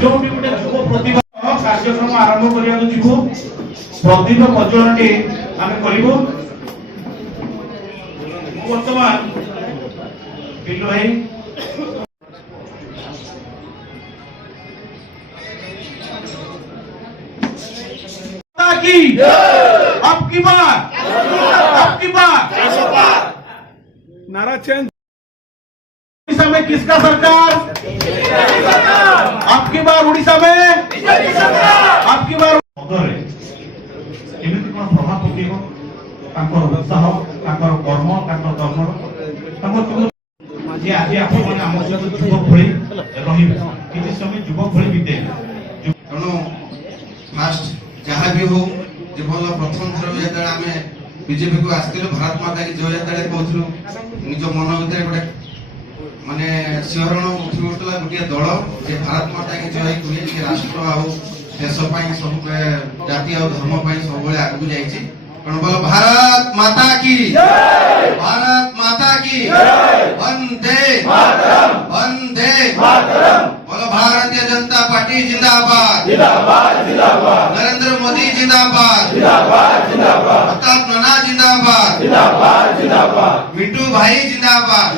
जो भी गोटे युव प्रतिभा कार्यक्रम आरंभ करिया जीवो प्रदीप प्रज्वलनटी आमे करिवो वर्तमान पिल्लू भाई की अब की बार नारा चेंज। उड़ीसा में किसका सरकार? आपकी बार उड़ीसा में आपकी बार एमती कौन प्रभाव पकड़ उत्साह कर्म आज आप युवक भली रही समय युवक भली बीते तेणु फास्ट जहाँ भी हो जीवन प्रथम थर जो आम बीजेपी को आसलु भारत माता की जय जो कहूँ निज मन भर गोटे माने शिहरण उठी उठला गोटे दल जे भारत माता की जय कहे कि राष्ट्र आ देश सब जाति आ धर्म सब आगे जाइए कौन बोलो भारत माता की वंदे वंदे बोलो भारतीय जनता पार्टी जिंदाबाद नरेंद्र मोदी जिंदाबाद प्रताप नाना जिंदाबाद मिंटू भाई जिंदाबाद